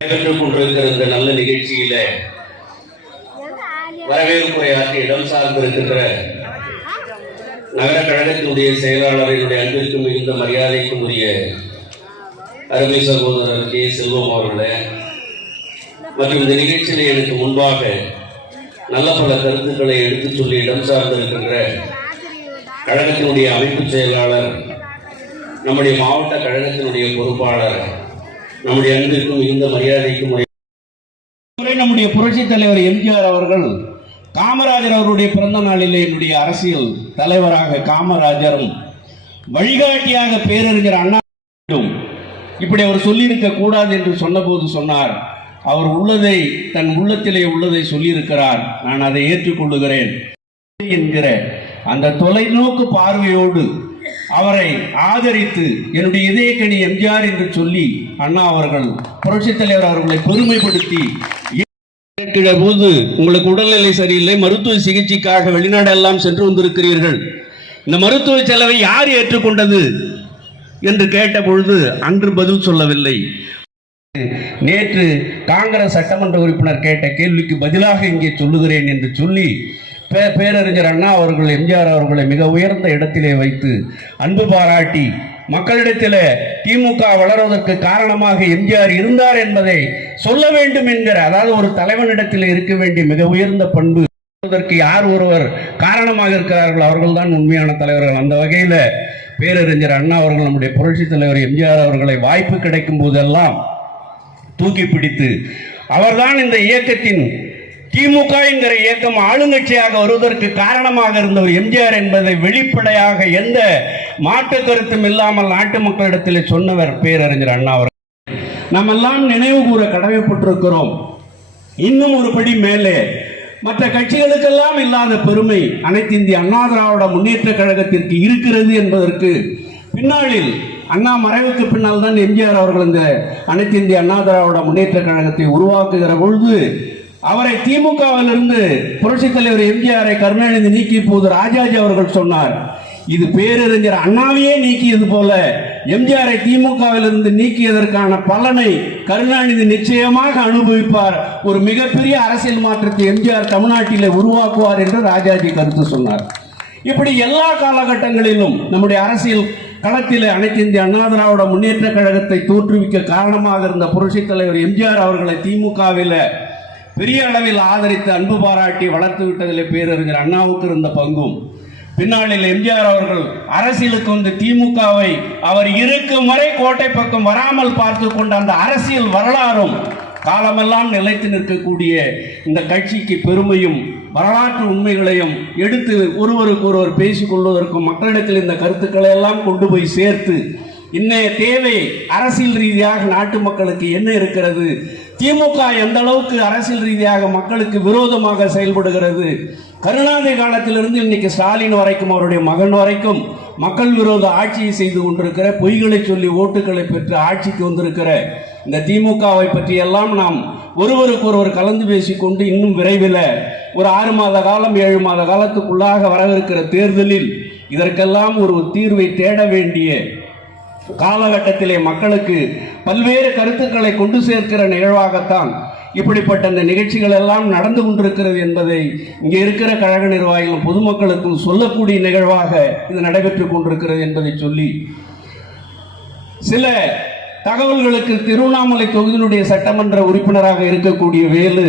கொண்டிருக்கிற இந்த நல்ல நிகழ்ச்சியில வரவேற்புரையாற்றி இடம் சார்ந்திருக்கின்ற நகர கழகத்தினுடைய செயலாளரினுடைய அன்பிற்கும் மிகுந்த மரியாதைக்கும் உரிய அருமை சகோதரர் கே. செல்வம் அவர்களே மற்றும் இந்த நிகழ்ச்சியில எனக்கு முன்பாக நல்ல பல கருத்துக்களை எடுத்துச் சொல்லி இடம் சார்ந்திருக்கின்ற கழகத்தினுடைய அமைப்பு செயலாளர் நம்முடைய மாவட்ட கழகத்தினுடைய பொறுப்பாளர் நம்முடைய அன்பிற்கும் மிகுந்த மரியாதைக்கும் முறை நம்முடைய புரட்சி தலைவர் எம்ஜிஆர் அவர்கள் காமராஜர் அவருடைய பிறந்த நாளிலே என்னுடைய அரசியல் தலைவராக காமராஜரும் வழிகாட்டியாக பேரறிஞர் அண்ணா இப்படி அவர் சொல்லியிருக்க கூடாது என்று சொன்னபோது சொன்னார். அவர் உள்ளதை தன் உள்ளத்திலே உள்ளதை சொல்லியிருக்கிறார். நான் அதை ஏற்றுக்கொள்ளுகிறேன். என்கிற அந்த தொலைநோக்கு பார்வையோடு அவரை ஆதரித்து என்னுடைய இதயக்கணி எம்ஜிஆர் என்று சொல்லி அண்ணா அவர்கள் புரட்சித் தலைவர் அவர்களை பெருமைப்படுத்தி போது உங்களுக்கு உடல்நிலை சரியில்லை மருத்துவ சிகிச்சைக்காக வெளிநாடு எல்லாம் சென்று வந்திருக்கிறீர்கள். இந்த மருத்துவ செலவை யார் ஏற்றுக்கொண்டது என்று கேட்ட பொழுது அன்று பதில் சொல்லவில்லை. நேற்று காங்கிரஸ் சட்டமன்ற உறுப்பினர் கேட்ட கேள்விக்கு பதிலாக இங்கே சொல்லுகிறேன் என்று சொல்லி பே- பேரறிஞர் அண்ணா அவர்கள் எம்ஜிஆர் அவர்களை மிக உயர்ந்த இடத்திலே வைத்து அன்பு பாராட்டி மக்களிடத்தில் திமுக வளர்வதற்கு காரணமாக எம்ஜிஆர் இருந்தார் என்பதை சொல்ல வேண்டும் என்கிற அதாவது ஒரு தலைவனிடத்தில் இருக்க வேண்டிய மிக உயர்ந்த பண்பு. அதற்கு யார் ஒருவர் காரணமாக இருக்கிறார்கள் அவர்கள்தான் உண்மையான தலைவர்கள். அந்த வகையில் பேரறிஞர் அண்ணா அவர்கள் நம்முடைய புரட்சி தலைவர் எம்ஜிஆர் அவர்களை வாய்ப்பு கிடைக்கும் போதெல்லாம் தூக்கி பிடித்து அவர்தான் இந்த இயக்கத்தின் திமுக என்கிற இயக்கம் ஆளுங்கட்சியாக வருவதற்கு காரணமாக இருந்தவர் எம்ஜிஆர் என்பதை வெளிப்படையாக எந்த மாற்று கருத்தும் இல்லாமல் நாட்டு மக்களிடத்தில் சொன்னவர் பேரறிஞர் அண்ணா அவர்கள். நாம் எல்லாம் நினைவு கூற கடமைப்பட்டிருக்கிறோம். இன்னும் ஒரு படி மேலே. மற்ற கட்சிகளுக்கெல்லாம் இல்லாத பெருமை அனைத்து இந்திய அண்ணா திராவிட முன்னேற்ற கழகத்திற்கு இருக்கிறது என்பதற்கு பின்னாளில் அண்ணா மறைவுக்கு பின்னால் தான் எம்ஜிஆர் அவர்கள் இந்த அனைத்து இந்திய அண்ணா திராவிட முன்னேற்ற கழகத்தை உருவாக்குகிற பொழுது அவரை திமுகவிலிருந்து புரட்சித் தலைவர் எம்ஜிஆரை கருணாநிதி நீக்கி போது ராஜாஜி அவர்கள் சொன்னார் இது பேரறிஞர் அண்ணாவையே நீக்கியது போல எம்ஜிஆரை திமுகவிலிருந்து நீக்கியதற்கான பலனை கருணாநிதி நிச்சயமாக அனுபவிப்பார். ஒரு மிகப்பெரிய அரசியல் மாற்றத்தை எம்ஜிஆர் தமிழ்நாட்டில் உருவாக்குவார் என்று ராஜாஜி கருத்து சொன்னார். இப்படி எல்லா காலகட்டங்களிலும் நம்முடைய அரசியல் களத்தில் அனைத்து இந்திய அண்ணா திராவிட முன்னேற்ற கழகத்தை தோற்றுவிக்க காரணமாக இருந்த புரட்சித் தலைவர் எம்ஜிஆர் அவர்களை திமுகவில் பெரிய அளவில் ஆதரித்து அன்பு பாராட்டி வளர்த்து விட்டதிலே பேரறிஞர் அண்ணாவுக்கு இருந்த பங்கும். பின்னாளில் எம்ஜிஆர் அவர்கள் அரசியலுக்கு வந்து திமுகவை அவர் இருக்கும் வரை கோட்டை பக்கம் வராமல் பார்த்து கொண்ட அந்த அரசியல் வரலாறும் காலமெல்லாம் நிலைத்து நிற்கக்கூடிய இந்த கட்சிக்கு பெருமையும் வரலாற்று உண்மைகளையும் எடுத்து ஒருவருக்கு ஒருவர் பேசிக்கொள்வதற்கும் மக்களிடத்தில் இந்த கருத்துக்களை எல்லாம் கொண்டு போய் சேர்த்து இன்னைய தேவை அரசியல் ரீதியாக நாட்டு மக்களுக்கு என்ன இருக்கிறது? திமுக எந்த அளவுக்கு அரசியல் ரீதியாக மக்களுக்கு விரோதமாக செயல்படுகிறது? கருணாநிதி காலத்திலிருந்து இன்னைக்கு ஸ்டாலின் வரைக்கும் அவருடைய மகன் வரைக்கும் மக்கள் விரோத ஆட்சியை செய்து கொண்டிருக்கிற பொய்களை சொல்லி ஓட்டுகளை பெற்று ஆட்சிக்கு வந்திருக்கிற இந்த திமுகவை பற்றியெல்லாம் நாம் ஒருவருக்கு ஒருவர் கலந்து பேசிக்கொண்டு இன்னும் விரைவில் ஒரு ஆறு மாத காலம் ஏழு மாத காலத்துக்குள்ளாக வரவிருக்கிற தேர்தலில் இதற்கெல்லாம் ஒரு தீர்வை தேட வேண்டிய காலகட்டத்திலே மக்களுக்கு பல்வேறு கருத்துக்களை கொண்டு சேர்க்கிற நிகழ்வாகத்தான் இப்படிப்பட்ட இந்த நிகழ்ச்சிகள் எல்லாம் நடந்து கொண்டிருக்கிறது என்பதை இங்கே இருக்கிற கழக நிர்வாகிகளும் பொதுமக்களுக்கும் சொல்லக்கூடிய நிகழ்வாக இது நடைபெற்றுக் கொண்டிருக்கிறது என்பதை சொல்லி சில தகவல்களுக்கு திருவண்ணாமலை தொகுதியினுடைய சட்டமன்ற உறுப்பினராக இருக்கக்கூடிய வேலு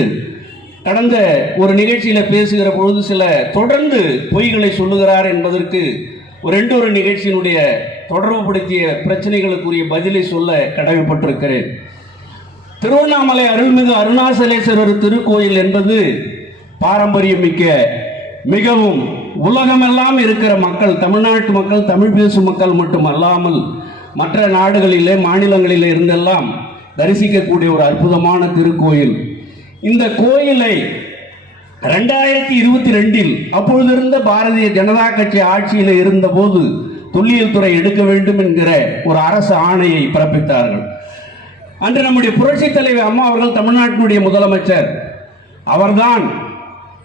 கடந்த ஒரு நிகழ்ச்சியில் பேசுகிற பொழுது சில தொடர்ந்து பொய்களை சொல்லுகிறார் என்பதற்கு ரெண்டு ஒரு நிகழ்ச்சியினுடைய தொடர்புபடுத்திய பிரச்சனைகளுக்குரிய பதிலை சொல்ல கடமைப்பட்டிருக்கிறேன். திருவண்ணாமலை அருள்மிகு அருணாசலேஸ்வரர் திருக்கோயில் என்பது பாரம்பரியமிக்க மிகவும் உலகமெல்லாம் இருக்கிற மக்கள் தமிழ்நாட்டு மக்கள் தமிழ் பேசும் மக்கள் மட்டும் அல்லாமல் மற்ற நாடுகளிலே மாநிலங்களிலே இருந்தெல்லாம் தரிசிக்கக்கூடிய ஒரு அற்புதமான திருக்கோயில். இந்த கோயிலை ரெண்டாயிரத்தி இருபத்தி ரெண்டில் அப்பொழுது இருந்த பாரதிய ஜனதா கட்சி ஆட்சியில் இருந்தபோது தொல்லியல் துறை எடுக்க வேண்டும் என்கிற ஒரு அரசு ஆணையை பிறப்பித்தார்கள். அன்று நம்முடைய புரட்சி தலைவர் அம்மா அவர்கள் தமிழ்நாட்டினுடைய முதலமைச்சர். அவர்தான்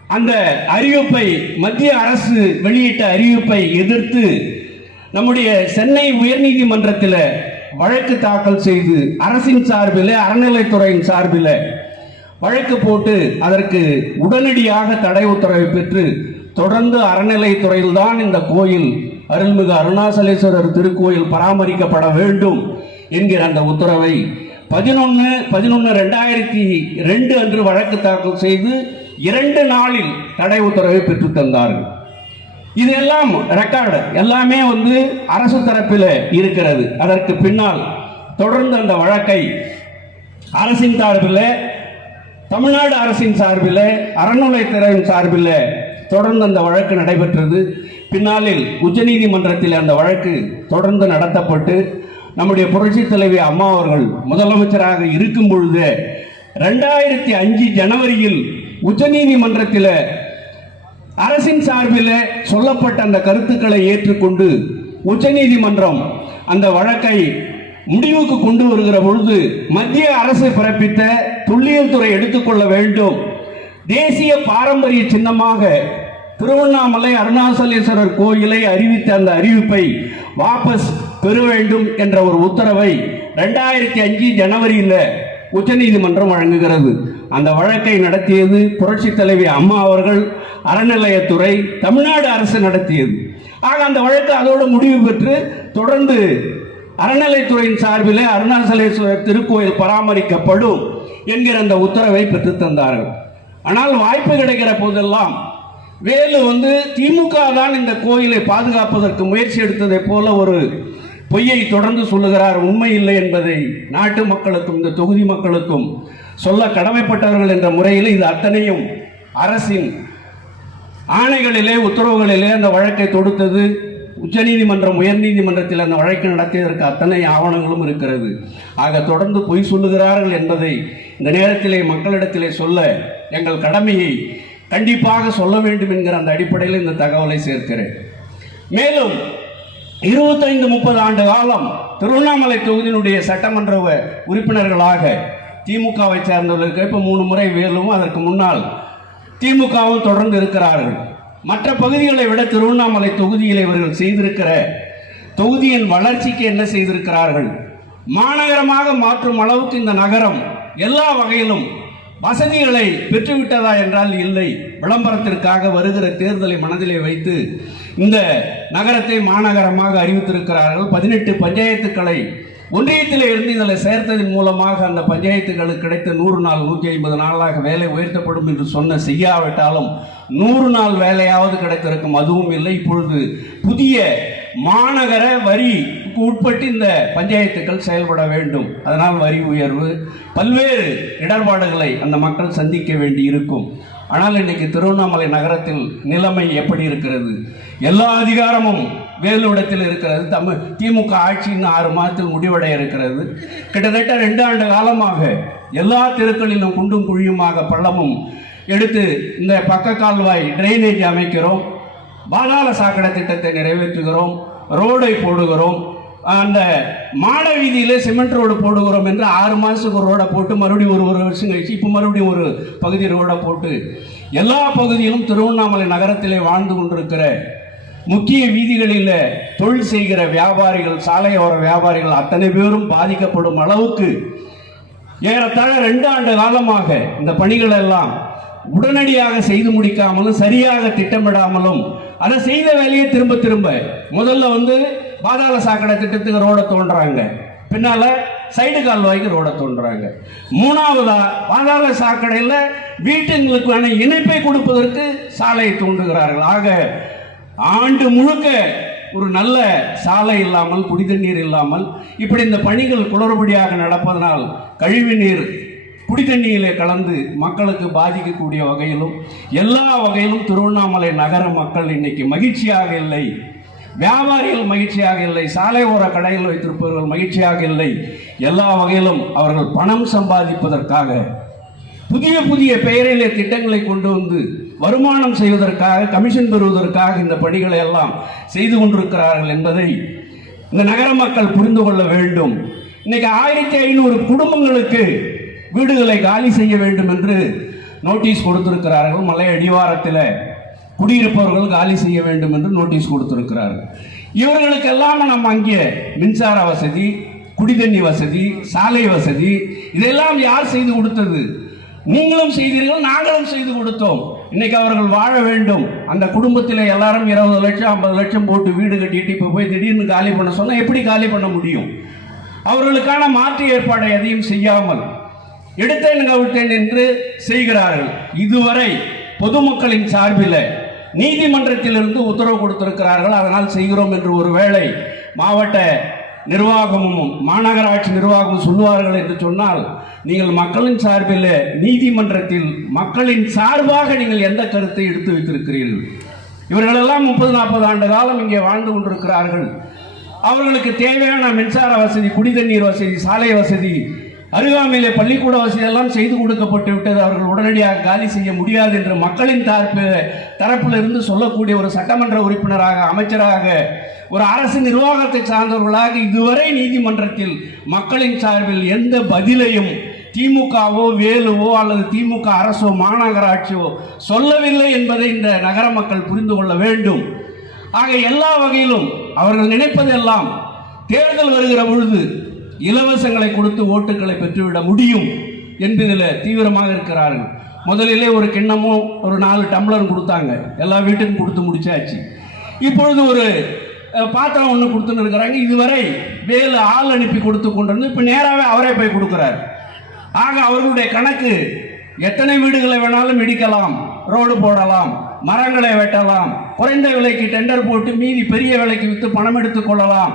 அந்த அறிவிப்பை மத்திய அரசு வெளியிட்ட அறிவிப்பை எதிர்த்து நம்முடைய சென்னை உயர்நீதிமன்றத்தில் வழக்கு தாக்கல் செய்து அரசின் சார்பில் அறநிலைத்துறையின் சார்பில் வழக்கு போட்டு அதற்கு உடனடியாக தடை உத்தரவை பெற்று தொடர்ந்து அறநிலைத்துறையில்தான் இந்த கோயில் அருள்மிகு அருணாசலேஸ்வரர் திருக்கோயில் பராமரிக்கப்பட வேண்டும் என்கிற அந்த உத்தரவை பதினொன்று பதினொன்று ரெண்டாயிரத்தி ரெண்டு அன்று வழக்கு தாக்கல் செய்து இரண்டு நாளில் தடை உத்தரவை பெற்று தந்தார்கள். இது எல்லாம் ரெக்கார்டு எல்லாமே வந்து அரசு தரப்பில் இருக்கிறது. அதற்கு பின்னால் தொடர்ந்து அந்த வழக்கை அரசின் சார்பில் தமிழ்நாடு அரசின் சார்பில் அறநிலையத்துறையின் சார்பில் தொடர்ந்து அந்த வழக்கு நடைபெற்றது. பின்னாளில் உச்சநீதிமன்றத்தில் அந்த வழக்கு தொடர்ந்து நடத்தப்பட்டு நம்முடைய புரட்சி தலைவி அம்மா அவர்கள் முதலமைச்சராக இருக்கும் பொழுது ரெண்டாயிரத்தி அஞ்சு ஜனவரியில் உச்சநீதிமன்றத்தில் அரசின் சார்பில் சொல்லப்பட்ட அந்த கருத்துக்களை ஏற்றுக்கொண்டு உச்சநீதிமன்றம் அந்த வழக்கை முடிவுக்கு கொண்டு வருகிற பொழுது மத்திய அரசு பிறப்பித்த துல்லியல் துறை எடுத்துக்கொள்ள வேண்டும். தேசிய பாரம்பரிய சின்னமாக திருவண்ணாமலை அருணாசலேஸ்வரர் கோயிலை அறிவித்த அந்த அறிவிப்பை வாபஸ் பெற வேண்டும் என்ற ஒரு உத்தரவை ரெண்டாயிரத்தி அஞ்சு ஜனவரியில் உச்சநீதிமன்றம் வழங்குகிறது. அந்த வழக்கை நடத்தியது புரட்சி தலைவி அம்மா அவர்கள் அறநிலையத்துறை தமிழ்நாடு அரசு நடத்தியது. ஆக அந்த வழக்கு அதோடு முடிவு பெற்று தொடர்ந்து அறநிலைத்துறையின் சார்பில் அருணாசலேஸ்வரர் திருக்கோயில் பராமரிக்கப்படும் என்கிற அந்த உத்தரவை பெற்று தந்தார்கள். ஆனால் வாய்ப்பு கிடைக்கிற போதெல்லாம் வேலு வந்து திமுக தான் இந்த கோயிலை பாதுகாப்பதற்கு முயற்சி எடுத்ததைப் போல ஒரு பொய்யை தொடர்ந்து சொல்லுகிறார். உண்மை இல்லை என்பதை நாட்டு மக்களுக்கும் இந்த தொகுதி மக்களுக்கும் சொல்ல கடமைப்பட்டவர்கள் என்ற முறையில் இது அத்தனையும் அரசின் ஆணைகளிலே உத்தரவுகளிலே அந்த வழக்கை தொடுத்தது. உச்சநீதிமன்றம் உயர்நீதிமன்றத்தில் அந்த வழக்கு நடத்தியதற்கு அத்தனை ஆவணங்களும் இருக்கிறது. ஆக தொடர்ந்து பொய் சொல்லுகிறார்கள் என்பதை இந்த நேரத்திலே மக்களிடத்திலே சொல்ல எங்கள் கடமையை கண்டிப்பாக சொல்ல வேண்டும் என்கிற அந்த அடிப்படையில் இந்த தகவலை சேர்க்கிறேன். மேலும் இருபத்தைந்து முப்பது ஆண்டு காலம் திருவண்ணாமலை தொகுதியினுடைய சட்டமன்ற உறுப்பினர்களாக திமுகவை சேர்ந்தவர்களுக்கு இப்போ மூணு முறை வேலும் அதற்கு முன்னால் திமுகவும் தொடர்ந்து இருக்கிறார்கள். மற்ற பகுதிகளை விட திருவண்ணாமலை தொகுதியில் இவர்கள் செய்திருக்கிற தொகுதியின் வளர்ச்சிக்கு என்ன செய்திருக்கிறார்கள்? மாநகரமாக மாற்றும் அளவுக்கு இந்த நகரம் எல்லா வகையிலும் வசதிகளை பெற்றுவிட்டதா என்றால் இல்லை. விளம்பரத்திற்காக வருகிற தேர்தலை மனதிலே வைத்து இந்த நகரத்தை மாநகரமாக அறிவித்திருக்கிறார்கள். பதினெட்டு பஞ்சாயத்துக்களை ஒன்றியத்தில் இருந்து இதில் சேர்த்ததன் மூலமாக அந்த பஞ்சாயத்துகளுக்கு கிடைத்த நூறு நாள் நூற்றி ஐம்பது நாளாக வேலை உயர்த்தப்படும் என்று சொன்ன செய்யாவிட்டாலும் நூறு நாள் வேலையாவது கிடைத்திருக்கும் அதுவும் இல்லை. இப்பொழுது புதிய மாநகர வரி உட்பட்டு இந்த பஞ்சாயத்துக்கள் செயல்பட வேண்டும். அதனால் வரி உயர்வு பல்வேறு இடர்பாடுகளை அந்த மக்கள் சந்திக்க வேண்டி இருக்கும் ஆனால் இன்றைக்கு திருவண்ணாமலை நகரத்தில் நிலைமை எப்படி இருக்கிறது? எல்லா அதிகாரமும் வேலுவிடத்தில் இருக்கிறது. தமிழ் திமுக ஆட்சியின் ஆறு மாதத்தில் முடிவடைய இருக்கிறது. கிட்டத்தட்ட ரெண்டு ஆண்டு காலமாக எல்லா தெருக்களிலும் குண்டும் குழியுமாக பள்ளமும் எடுத்து இந்த பக்க கால்வாய் டிரைனேஜ் அமைக்கிறோம். பாதாள சாக்கடை திட்டத்தை நிறைவேற்றுகிறோம். ரோடை போடுகிறோம். அந்த மாட வீதியில் சிமெண்ட் ரோடு போடுகிறோம் என்று ஆறு மாதத்துக்கு ஒரு ரோடை போட்டு மறுபடியும் ஒரு ஒரு வருஷம் கழிச்சு இப்போ மறுபடியும் ஒரு பகுதி ரோடை போட்டு எல்லா பகுதியிலும் திருவண்ணாமலை நகரத்திலே வாழ்ந்து கொண்டிருக்கிற முக்கிய வீதிகளில் தொழில் செய்கிற வியாபாரிகள் சாலையோர வியாபாரிகள் அத்தனை பேரும் பாதிக்கப்படும் அளவுக்கு ஏறத்தாழ ரெண்டு ஆண்டு காலமாக இந்த பணிகள் எல்லாம் உடனடியாக செய்து முடிக்காமலும் சரியாக திட்டமிடாமலும் அதை செய்த வேலையை திரும்ப திரும்ப முதல்ல வந்து பாதாள சாக்கடை திட்டத்துக்கு ரோட தோன்றாங்க. பின்னால சைடு கால்வாய்க்கு ரோட தோன்றாங்க. மூணாவதா பாதாள சாக்கடையில் வீட்டுங்களுக்கான இணைப்பை கொடுப்பதற்கு சாலையை தோன்றுகிறார்கள். ஆக ஆண்டு முழுக்க ஒரு நல்ல சாலை இல்லாமல் குடிதண்ணீர் இல்லாமல் இப்படி இந்த பணிகள் குளறுபடியாக நடப்பதனால் கழிவு நீர் குடிதண்ணீரிலே கலந்து மக்களுக்கு பாதிக்கக்கூடிய வகையிலும் எல்லா வகையிலும் திருவண்ணாமலை நகர மக்கள் இன்னைக்கு மகிழ்ச்சியாக இல்லை. வியாபாரிகள் மகிழ்ச்சியாக இல்லை. சாலை ஓர கடையில் வைத்திருப்பவர்கள் மகிழ்ச்சியாக இல்லை. எல்லா வகையிலும் அவர்கள் பணம் சம்பாதிப்பதற்காக புதிய புதிய பெயரிலே திட்டங்களை கொண்டு வந்து வருமானம் செய்வதற்காக கமிஷன் பெறுவதற்காக இந்த பணிகளை எல்லாம் செய்து கொண்டிருக்கிறார்கள் என்பதை இந்த நகர மக்கள் புரிந்து கொள்ள வேண்டும். இன்னைக்கு ஆயிரத்தி ஐநூறு குடும்பங்களுக்கு வீடுகளை காலி செய்ய வேண்டும் என்று நோட்டீஸ் கொடுத்திருக்கிறார்கள். மலை அடிவாரத்தில் குடியிருப்பவர்கள் காலி செய்ய வேண்டும் என்று நோட்டீஸ் கொடுத்திருக்கிறார்கள். இவர்களுக்கெல்லாம் நம்ம அங்கே மின்சார வசதி குடிதண்ணி வசதி சாலை வசதி இதெல்லாம் யார் செய்து கொடுத்தது? நீங்களும் செய்தீர்கள் நாங்களும் செய்து கொடுத்தோம். இன்னைக்கு அவர்கள் வாழ வேண்டும். அந்த குடும்பத்தில் எல்லாரும் இருபது லட்சம் ஐம்பது லட்சம் போட்டு வீடு கட்டிட்டு இப்போ போய் திடீர்னு காலி பண்ண சொன்னால் எப்படி காலி பண்ண முடியும்? அவர்களுக்கான மாற்று ஏற்பாடை எதையும் செய்யாமல் எடுத்தேன் கவிழ்த்தேன் என்று செய்கிறார்கள். இதுவரை பொதுமக்களின் சார்பில் நீதிமன்றத்திலிருந்து உத்தரவு கொடுத்திருக்கிறார்கள். அதனால் செய்கிறோம் என்று ஒருவேளை மாவட்ட நிர்வாகமும் மாநகராட்சி நிர்வாகமும் சொல்லுவார்கள் என்று சொன்னால் நீங்கள் மக்களின் சார்பில் நீதிமன்றத்தில் மக்களின் சார்பாக நீங்கள் எந்த கருத்தை எடுத்து வைத்திருக்கிறீர்கள்? இவர்களெல்லாம் முப்பது நாற்பது ஆண்டு காலம் இங்கே வாழ்ந்து கொண்டிருக்கிறார்கள். அவர்களுக்கு தேவையான மின்சார வசதி குடிதண்ணீர் வசதி சாலை வசதி அருகாமையிலே பள்ளிக்கூட வசதியெல்லாம் செய்து கொடுக்கப்பட்டு விட்டது. அவர்கள் உடனடியாக காலி செய்ய முடியாது என்று மக்களின் தரப்பு தரப்பில் இருந்து சொல்லக்கூடிய ஒரு சட்டமன்ற உறுப்பினராக அமைச்சராக ஒரு அரசு நிர்வாகத்தை சார்ந்தவர்களாக இதுவரை நீதிமன்றத்தில் மக்களின் சார்பில் எந்த பதிலையும் திமுகவோ வேலுவோ அல்லது திமுக அரசோ மாநகராட்சியோ சொல்லவில்லை என்பதை இந்த நகர மக்கள் புரிந்து கொள்ள வேண்டும். ஆக எல்லா வகையிலும் அவர்கள் நினைப்பதெல்லாம் தேர்தல் வருகிற பொழுது இலவசங்களை கொடுத்து ஓட்டுகளை பெற்றுவிட முடியும் என்பதில் தீவிரமாக இருக்கிறார்கள். முதலிலே ஒரு கிண்ணமும் ஒரு நாலு டம்ளரும் கொடுத்தாங்க. எல்லா வீட்டுக்கும் கொடுத்து முடிச்சாச்சு. இப்பொழுது ஒரு பாத்திரம் ஒன்று கொடுத்துன்னு இருக்கிறாங்க. இதுவரை வேலு ஆள் அனுப்பி கொடுத்து கொண்டு வந்து இப்போ நேராகவே அவரே போய் கொடுக்குறாரு. ஆக அவர்களுடைய கணக்கு எத்தனை வீடுகளை வேணாலும் இடிக்கலாம் ரோடு போடலாம் மரங்களை வெட்டலாம் குறைந்த விலைக்கு டெண்டர் போட்டு மீதி பெரிய விலைக்கு விற்று பணம் எடுத்துக் கொள்ளலாம்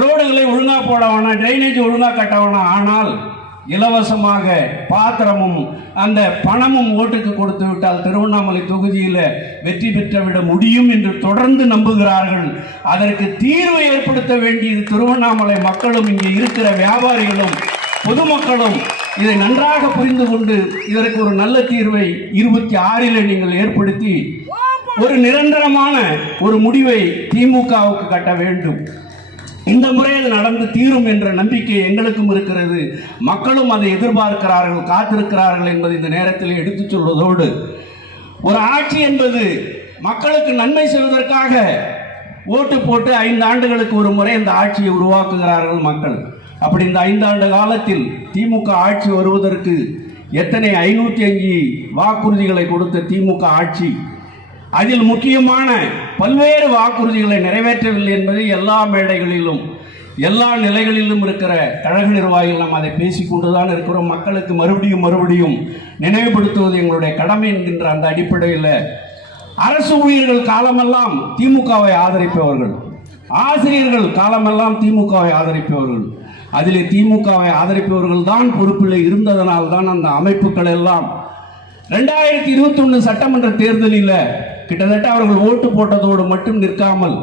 ரோடுகளை ஒழுங்கா போட வேணாம் ட்ரைனேஜ் ஒழுங்காக கட்ட வேணாம் ஆனால் இலவசமாக பாத்திரமும் அந்த பணமும் ஓட்டுக்கு கொடுத்து விட்டால் திருவண்ணாமலை தொகுதியில் வெற்றி பெற்றுவிட முடியும் என்று தொடர்ந்து நம்புகிறார்கள். அதற்கு தீர்வு ஏற்படுத்த வேண்டியது திருவண்ணாமலை மக்களும் இங்கே இருக்கிற வியாபாரிகளும் பொதுமக்களும். இதை நன்றாக புரிந்து கொண்டு இதற்கு ஒரு நல்ல தீர்வை இருபத்தி ஆறில் நீங்கள் ஏற்படுத்தி ஒரு நிரந்தரமான ஒரு முடிவை திமுகவுக்கு கட்ட வேண்டும். இந்த முறை அது நடந்து தீரும் என்ற நம்பிக்கை எங்களுக்கும் இருக்கிறது. மக்களும் அதை எதிர்பார்க்கிறார்கள் காத்திருக்கிறார்கள் என்பதை இந்த நேரத்தில் எடுத்துச் சொல்வதோடு ஒரு ஆட்சி என்பது மக்களுக்கு நன்மை செய்வதற்காக ஓட்டு போட்டு ஐந்து ஆண்டுகளுக்கு ஒரு முறை இந்த ஆட்சியை உருவாக்குகிறார்கள் மக்கள். அப்படி இந்த ஐந்தாண்டு காலத்தில் திமுக ஆட்சி வருவதற்கு எத்தனை ஐநூற்றி அஞ்சு வாக்குறுதிகளை கொடுத்த திமுக ஆட்சி? அதில் முக்கியமான பல்வேறு வாக்குறுதிகளை நிறைவேற்றவில்லை என்பது எல்லா மேடைகளிலும் எல்லா நிலைகளிலும் இருக்கிற கழக நிர்வாகிகள் நாம் அதை பேசிக்கொண்டுதான் இருக்கிறோம். மக்களுக்கு மறுபடியும் மறுபடியும் நினைவுபடுத்துவது எங்களுடைய கடமை என்கின்ற அந்த அடிப்படையில் அரசு ஊழியர்கள் காலமெல்லாம் திமுகவை ஆதரிப்பவர்கள். ஆசிரியர்கள் காலமெல்லாம் திமுகவை ஆதரிப்பவர்கள். அதிலே திமுகவை ஆதரிப்பவர்கள் தான் பொறுப்பில் இருந்ததனால் தான் அந்த அமைப்புகள் எல்லாம் ரெண்டாயிரத்தி இருபத்தி ஒன்று சட்டமன்ற தேர்தலில் கிட்டத்தட்ட அவர்கள் ஓட்டு போட்டதோடு மட்டும் நிற்காமல்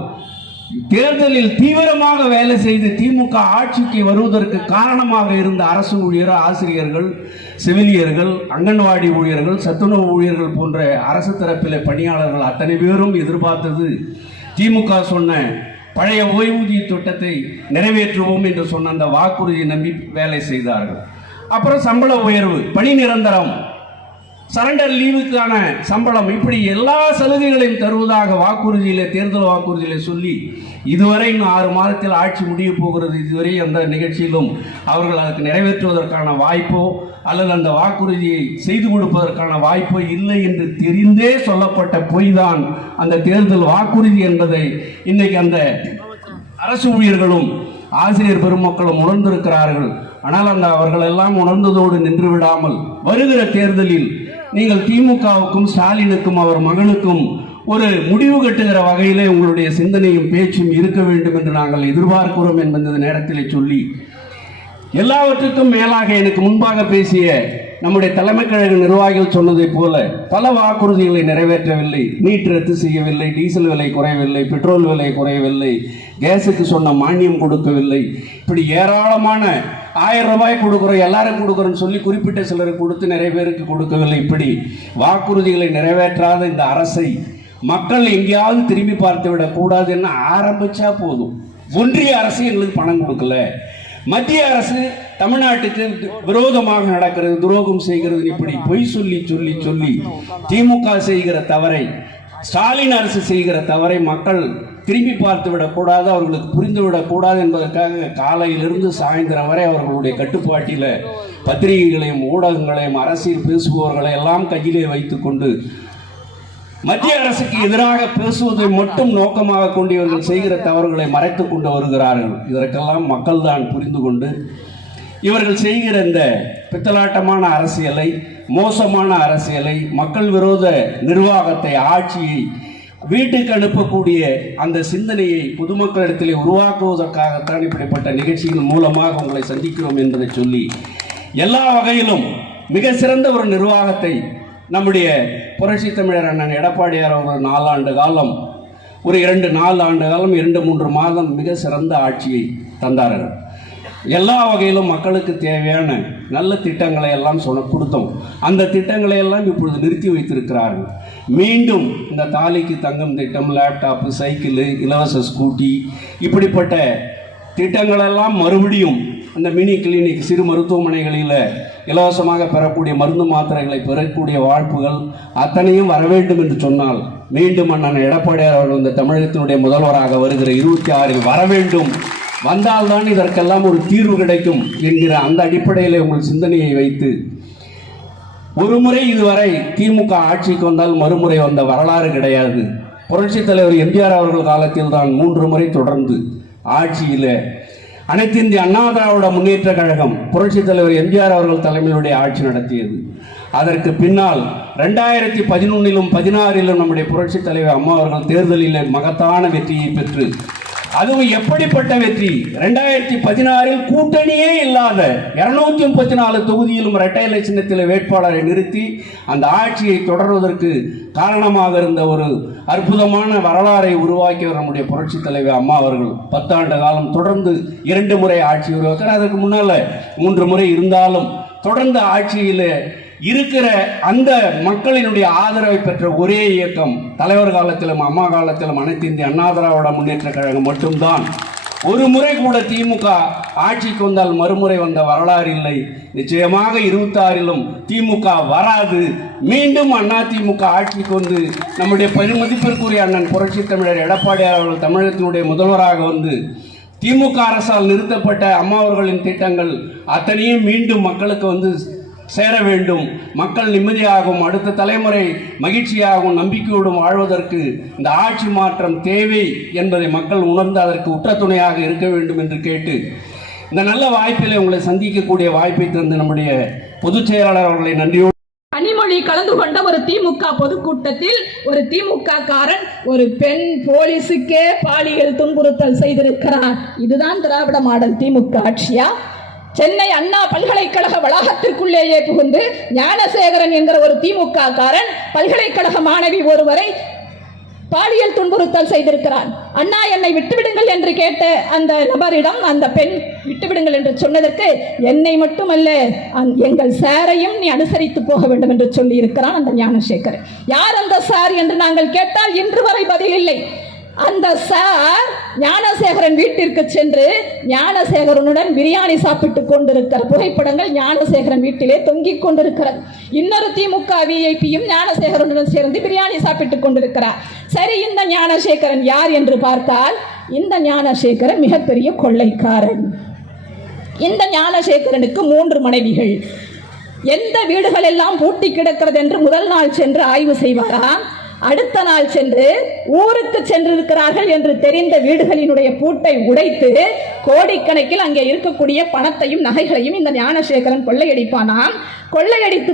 தேர்தலில் தீவிரமாக வேலை செய்து திமுக ஆட்சிக்கு வருவதற்கு காரணமாக இருந்த அரசு ஊழியர் ஆசிரியர்கள் செவிலியர்கள் அங்கன்வாடி ஊழியர்கள் சத்துணவு ஊழியர்கள் போன்ற அரசு தரப்பில் பணியாளர்கள் அத்தனை பேரும் எதிர்பார்த்தது. திமுக சொன்ன பழைய ஓய்வூதிய திட்டத்தை நிறைவேற்றுவோம் என்று சொன்ன அந்த வாக்குறுதியை நம்பி வேலை செய்தார்கள். அப்புறம் சம்பள உயர்வு பணி நிரந்தரம் சரண்டர் லீவுக்கான சம்பளம். இப்படி எல்லா சலுகைகளையும் தருவதாக வாக்குறுதியிலே தேர்தல் வாக்குறுதியிலே சொல்லி இதுவரை இன்னும் ஆறு மாதத்தில் ஆட்சி முடிய போகிறது. இதுவரை அந்த நிகழ்ச்சியிலும் அவர்கள் அதற்கு நிறைவேற்றுவதற்கான வாய்ப்போ அல்லது அந்த வாக்குறுதியை செய்து கொடுப்பதற்கான வாய்ப்போ இல்லை என்று தெரிந்தே சொல்லப்பட்ட பொய்தான் அந்த தேர்தல் வாக்குறுதி என்பதை இன்னைக்கு அந்த அரசு ஊழியர்களும் ஆசிரியர் பெருமக்களும் உணர்ந்திருக்கிறார்கள். ஆனால் அந்த அவர்கள் எல்லாம் உணர்ந்ததோடு நின்று விடாமல் வருகிற தேர்தலில் நீங்கள் திமுகவுக்கும் ஸ்டாலினுக்கும் அவர் மகனுக்கும் ஒரு முடிவு கட்டுகிற வகையிலே உங்களுடைய சிந்தனையும் பேச்சும் இருக்க வேண்டும் என்று நாங்கள் எதிர்பார்க்கிறோம் என்பது நேரத்தில் நேரத்திலே சொல்லி எல்லாவற்றுக்கும் மேலாக எனக்கு முன்பாக பேசிய நம்முடைய தலைமை கழக நிர்வாகிகள் சொன்னதைப் போல பல வாக்குறுதிகளை நிறைவேற்றவில்லை. நீட் ரத்து செய்யவில்லை டீசல் விலை குறையவில்லை பெட்ரோல் விலை குறையவில்லை கேஸுக்கு சொன்ன மானியம் கொடுக்கவில்லை. இப்படி ஏராளமான ஆயிரம் ரூபாய் கொடுக்குறோம் எல்லாரும் கொடுக்குறோன்னு சொல்லி குறிப்பிட்ட சிலருக்கு கொடுத்து நிறைய பேருக்கு கொடுக்கவில்லை. இப்படி வாக்குறுதிகளை நிறைவேற்றாத இந்த அரசை மக்கள் எங்கேயாவது திரும்பி பார்த்து விடக்கூடாதுன்னு ஆரம்பிச்சா போதும். ஒன்றிய அரசு எங்களுக்கு பணம் கொடுக்கல. மத்திய அரசு தமிழ்நாட்டுக்கு விரோதமாக நடக்கிறது துரோகம் செய்கிறது இப்படி பொய் சொல்லி சொல்லி சொல்லி திமுக செய்கிற தவறை ஸ்டாலின் அரசு செய்கிற தவறை மக்கள் திரும்பி பார்த்து விடக்கூடாது அவர்களுக்கு புரிந்து விடக்கூடாது என்பதற்காக காலையிலிருந்து சாயந்தரம் வரை அவர்களுடைய கட்டுப்பாட்டில் பத்திரிகைகளையும் ஊடகங்களையும் அரசியல் பேசுபவர்களை எல்லாம் கையிலே வைத்துக்கொண்டு மத்திய அரசுக்கு எதிராக பேசுவதை மட்டும் நோக்கமாக கொண்டு இவர்கள் செய்கிற தவறுகளை மறைத்து கொண்டு வருகிறார்கள். இதற்கெல்லாம் மக்கள் தான் புரிந்து கொண்டு இவர்கள் செய்கிற இந்த பித்தலாட்டமான அரசியலை மோசமான அரசியலை மக்கள் விரோத நிர்வாகத்தை ஆட்சியை வீட்டுக்கு அனுப்பக்கூடிய அந்த சிந்தனையை பொதுமக்களிடத்திலே உருவாக்குவதற்காகத்தான் இப்படிப்பட்ட நிகழ்ச்சிகள் மூலமாக உங்களை சந்திக்கிறோம் என்பதை சொல்லி எல்லா வகையிலும் மிக சிறந்த ஒரு நிர்வாகத்தை நம்முடைய புரட்சி தமிழர் அண்ணன் எடப்பாடியார் அவர்கள் நாலாண்டு காலம் ஒரு இரண்டு நாலு ஆண்டு காலம் இரண்டு மூன்று மாதம் மிக சிறந்த ஆட்சியை தந்தார்கள் எல்லா வகையிலும் மக்களுக்கு தேவையான நல்ல திட்டங்களை எல்லாம் சொன்ன கொடுத்தோம். அந்த திட்டங்களை எல்லாம் இப்பொழுது நிறுத்தி வைத்திருக்கிறார்கள். மீண்டும் இந்த தாலிக்கு தங்கம் திட்டம் லேப்டாப்பு சைக்கிள் இலவச ஸ்கூட்டி இப்படிப்பட்ட திட்டங்களெல்லாம் மறுபடியும் அந்த மினி கிளினிக் சிறு மருத்துவமனைகளில் இலவசமாக பெறக்கூடிய மருந்து மாத்திரைகளை பெறக்கூடிய வாய்ப்புகள் அத்தனையும் வர வேண்டும் என்று சொன்னால் மீண்டும் அண்ணன் எடப்பாடியார் அவர்கள் இந்த தமிழகத்தினுடைய முதல்வராக வருகிற இருபத்தி ஆறில் வர வேண்டும் வந்தால்தான் இதற்கெல்லாம் ஒரு தீர்வு கிடைக்கும் என்கிற அந்த அடிப்படையில் உங்கள் சிந்தனையை வைத்து ஒரு முறை இதுவரை திமுக ஆட்சிக்கு வந்தால் மறுமுறை வந்த வரலாறு கிடையாது. புரட்சித் தலைவர் எம்ஜிஆர் அவர்கள் காலத்தில் தான் மூன்று முறை தொடர்ந்து ஆட்சியில். அனைத்து இந்திய அண்ணா திராவிட முன்னேற்ற கழகம் புரட்சித் தலைவர் எம்ஜிஆர் அவர்கள் தலைமையிலுடைய ஆட்சி நடத்தியது. அதற்கு பின்னால் ரெண்டாயிரத்தி பதினொன்னிலும் பதினாறிலும் நம்முடைய புரட்சித் தலைவர் அம்மா அவர்கள் தேர்தலில் மகத்தான வெற்றியை பெற்று அதுவும் எப்படிப்பட்ட வெற்றி? ரெண்டாயிரத்தி பதினாறில் கூட்டணியே இல்லாத இருநூத்தி முப்பத்தி நாலு தொகுதியிலும் இரட்டை சின்னத்தில் வேட்பாளரை நிறுத்தி அந்த ஆட்சியை தொடர்வதற்கு காரணமாக இருந்த ஒரு அற்புதமான வரலாறை உருவாக்கியவர் நம்முடைய புரட்சி தலைவர் அம்மா அவர்கள். பத்தாண்டு காலம் தொடர்ந்து இரண்டு முறை ஆட்சி உருவாக்கிறார் அதற்கு முன்னால மூன்று முறை இருந்தாலும் தொடர்ந்து ஆட்சியில் இருக்கிற அந்த மக்களினுடைய ஆதரவை பெற்ற ஒரே இயக்கம் தலைவர் காலத்திலும் அம்மா காலத்திலும் அனைத்து இந்திய அண்ணா திராவிட முன்னேற்ற கழகம் மட்டும்தான். ஒரு முறை கூட திமுக ஆட்சிக்கு வந்தால் மறுமுறை வந்த வரலாறு இல்லை. நிச்சயமாக இருபத்தாறிலும் திமுக வராது. மீண்டும் அண்ணா திமுக ஆட்சிக்கு வந்து நம்முடைய பெருமதிப்பிற்குரிய அண்ணன் புரட்சி தமிழர் எடப்பாடியார் அவர்கள் தமிழகத்தினுடைய முதல்வராக வந்து திமுக அரசால் நிறுத்தப்பட்ட அம்மா அவர்களின் திட்டங்கள் அத்தனையும் மீண்டும் மக்களுக்கு வந்து சேர வேண்டும். மக்கள் நிம்மதியாகவும் அடுத்த தலைமுறை மகிழ்ச்சியாகவும் நம்பிக்கையோடும் வாழ்வதற்கு இந்த ஆட்சி மாற்றம் தேவை என்பதை மக்கள் உணர்ந்து அதற்கு உற்ற துணையாக இருக்க வேண்டும் என்று கேட்டு இந்த நல்ல வாய்ப்பில் உங்களை சந்திக்கக்கூடிய வாய்ப்பை தந்து நம்முடைய பொதுச் செயலாளர் அவர்களை நன்றியோடு கனிமொழி கலந்து கொண்ட ஒரு திமுக பொதுக்கூட்டத்தில் ஒரு திமுக காரன் ஒரு பெண் போலீஸுக்கே பாலியல் துன்புறுத்தல் செய்திருக்கிறார். இதுதான் திராவிட மாடல் திமுக ஆட்சியா? சென்னை அண்ணா பல்கலைக்கழக வளாகத்திற்குள்ளேயே புகுந்து ஞானசேகரன் என்கிற ஒரு திமுக காரன் பல்கலைக்கழக மாணவி ஒருவரை பாலியல் துன்புறுத்தல் செய்திருக்கிறான். அண்ணா என்னை விட்டுவிடுங்கள் என்று கேட்ட அந்த நபரிடம் அந்த பெண் விட்டுவிடுங்கள் என்று சொன்னதற்கு என்னை மட்டுமல்ல அந்- எங்கள் சாரையும் நீ அனுசரித்து போக வேண்டும் என்று சொல்லி இருக்கிறான் அந்த ஞானசேகர் யார் அந்த சார்? என்று நாங்கள் கேட்டால் இன்று வரை பதில் இல்லை. அந்த சார் ஞானசேகரன் வீட்டிற்கு சென்று ஞானசேகரனுடன் பிரியாணி சாப்பிட்டுக் கொண்டிருக்கிற புகைப்படங்கள் ஞானசேகரன் வீட்டிலே தொங்கிக் கொண்டிருக்கிறது இன்னொரு திமுக விஐபியும் ஞானசேகரனுடன் சேர்ந்து பிரியாணி சாப்பிட்டுக் கொண்டிருக்கிறார். சரி இந்த ஞானசேகரன் யார் என்று பார்த்தால் இந்த ஞானசேகரன் மிகப்பெரிய கொள்ளைக்காரன். இந்த ஞானசேகரனுக்கு மூன்று மனைவிகள். எந்த வீடுகள் எல்லாம் பூட்டி கிடக்கிறது என்று முதல் நாள் சென்று ஆய்வு செய்வாராம் அடுத்த நாள் சென்று ஊருக்கு சென்றிருக்கிறார்கள் என்று தெரிந்த வீடுகளினுடைய பூட்டை உடைத்து கோடிக்கணக்கில் அங்கே இருக்கக்கூடிய பணத்தையும் நகைகளையும் இந்த ஞானசேகரன் கொள்ளையடிப்பானாம். கொள்ளையடித்து